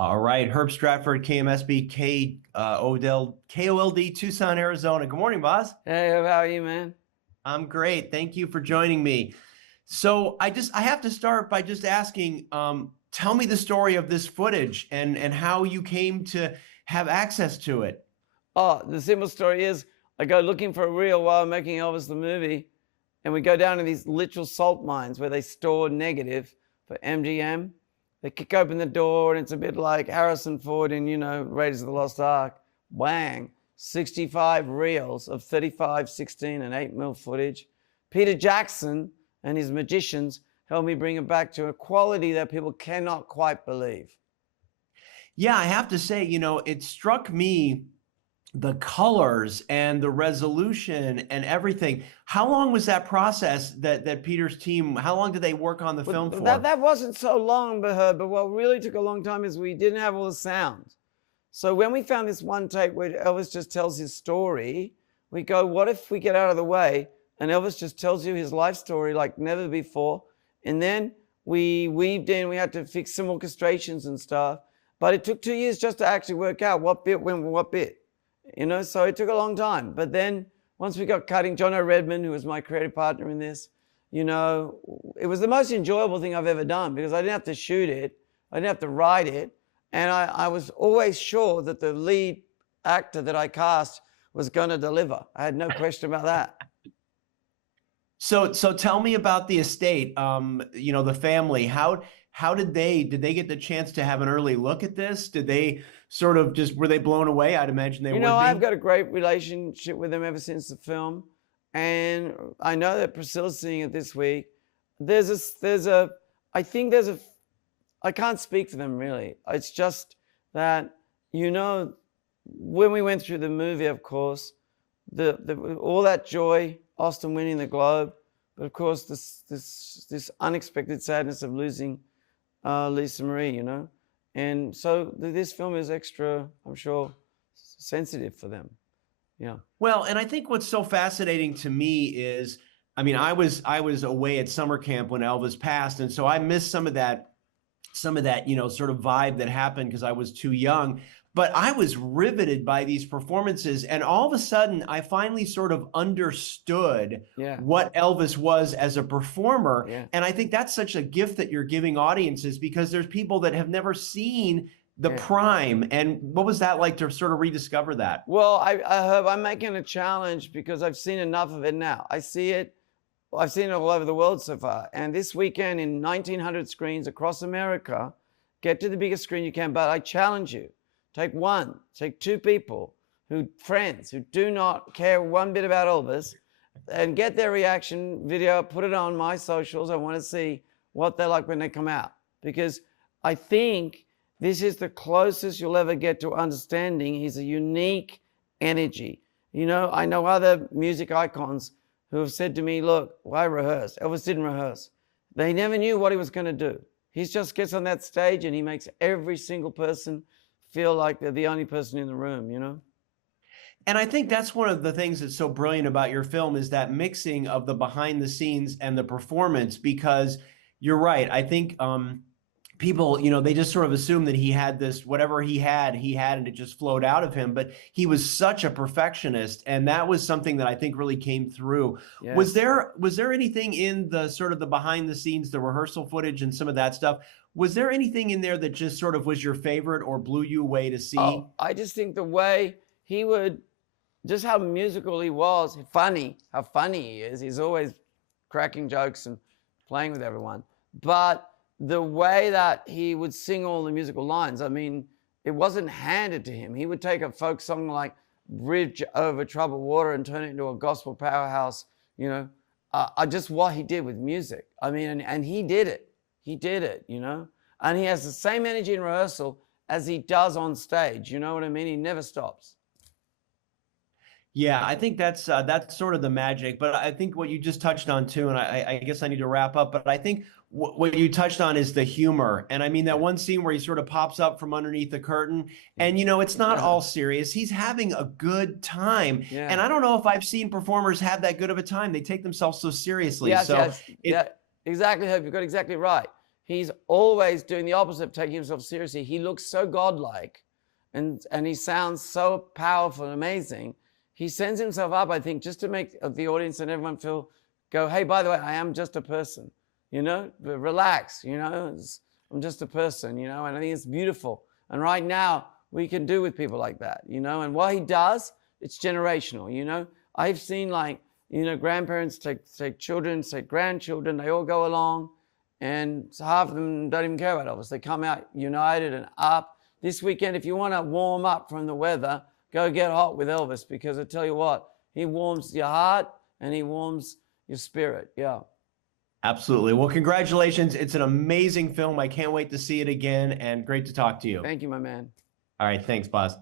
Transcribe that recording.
All right, Herb Stratford, KMSB, KOLD, Tucson, Arizona. Good morning, boss. Hey, how are you, man? I'm great. Thank you for joining me. So I have to start by just asking, tell me the story of this footage and how you came to have access to it. Oh, the simple story is I go looking for a reel while I'm making Elvis the movie, and we go down to these literal salt mines where they store negative for MGM. They kick open the door, and it's a bit like Harrison Ford in, Raiders of the Lost Ark. Bang! 65 reels of 35, 16, and 8mm footage. Peter Jackson and his magicians helped me bring it back to a quality that people cannot quite believe. Yeah, I have to say, it struck me the colors and the resolution and everything. How long was that process that Peter's team, how long did they work on the film for? That wasn't so long, but what really took a long time is we didn't have all the sound. So when we found this one tape where Elvis just tells his story, we go, what if we get out of the way and Elvis just tells you his life story like never before? And then we weaved in, we had to fix some orchestrations and stuff. But it took 2 years just to actually work out what bit went with what bit. So it took a long time. But then once we got cutting, John O'Redman, who was my creative partner in this, it was the most enjoyable thing I've ever done because I didn't have to shoot it. I didn't have to write it. And I was always sure that the lead actor that I cast was going to deliver. I had no question about that. So tell me about the estate, the family. How did they get the chance to have an early look at this? Did they sort of were they blown away? I'd imagine they would be. I've got a great relationship with them ever since the film. And I know that Priscilla's seeing it this week. I can't speak for them really. It's just that, when we went through the movie, of course, all that joy, Austin winning the Globe, but of course this unexpected sadness of losing Lisa Marie, and so this film is extra, I'm sure, sensitive for them. Yeah. Well, and I think what's so fascinating to me is, I was away at summer camp when Elvis passed, and so I missed some of that, sort of vibe that happened because I was too young. But I was riveted by these performances, and all of a sudden, I finally sort of understood what Elvis was as a performer. Yeah. And I think that's such a gift that you're giving audiences because there's people that have never seen the prime. And what was that like to sort of rediscover that? Well, I'm making a challenge because I've seen enough of it now. I've seen it all over the world so far. And this weekend in 1,900 screens across America, get to the biggest screen you can. But I challenge you. Take two people, friends who do not care one bit about Elvis, and get their reaction video, put it on my socials. I want to see what they're like when they come out. Because I think this is the closest you'll ever get to understanding his unique energy. I know other music icons who have said to me, look, I rehearsed. Elvis didn't rehearse. They never knew what he was going to do. He just gets on that stage and he makes every single person feel like they're the only person in the room, And I think that's one of the things that's so brilliant about your film is that mixing of the behind the scenes and the performance, because you're right. I think people, they just sort of assume that he had this, whatever he had, and it just flowed out of him. But he was such a perfectionist. And that was something that I think really came through. Yes. Was there anything in the sort of the behind the scenes, the rehearsal footage and some of that stuff? Was there anything in there that just sort of was your favorite or blew you away to see? Oh, I just think the way he would, just how musical he was, how funny he is. He's always cracking jokes and playing with everyone. But the way that he would sing all the musical lines, it wasn't handed to him. He would take a folk song like Bridge Over Troubled Water and turn it into a gospel powerhouse, just what he did with music. And he did it. He did it, and he has the same energy in rehearsal as he does on stage. You know what I mean? He never stops. Yeah, I think that's sort of the magic. But I think what you just touched on too, and I guess I need to wrap up, but I think what you touched on is the humor. And that one scene where he sort of pops up from underneath the curtain and, it's not all serious. He's having a good time. Yeah. And I don't know if I've seen performers have that good of a time. They take themselves so seriously. Yes, yes. Yeah, exactly, Herb. You've got exactly right. he's always doing the opposite of taking himself seriously. He looks so godlike, and he sounds so powerful and amazing. He sends himself up, I think, just to make the audience and everyone go, hey, by the way, I am just a person, you know, but relax, you know, I'm just a person, you know, and I think it's beautiful. And right now we can do with people like that, you know, and what he does, it's generational, you know. I've seen, like, you know, grandparents take children, take grandchildren, they all go along, and half of them don't even care about Elvis. They come out united and up. This weekend, if you want to warm up from the weather, go get hot with Elvis, because I tell you what, he warms your heart and he warms your spirit. Yeah. Absolutely. Well, congratulations. It's an amazing film. I can't wait to see it again, and great to talk to you. Thank you, my man. All right. Thanks, Baz.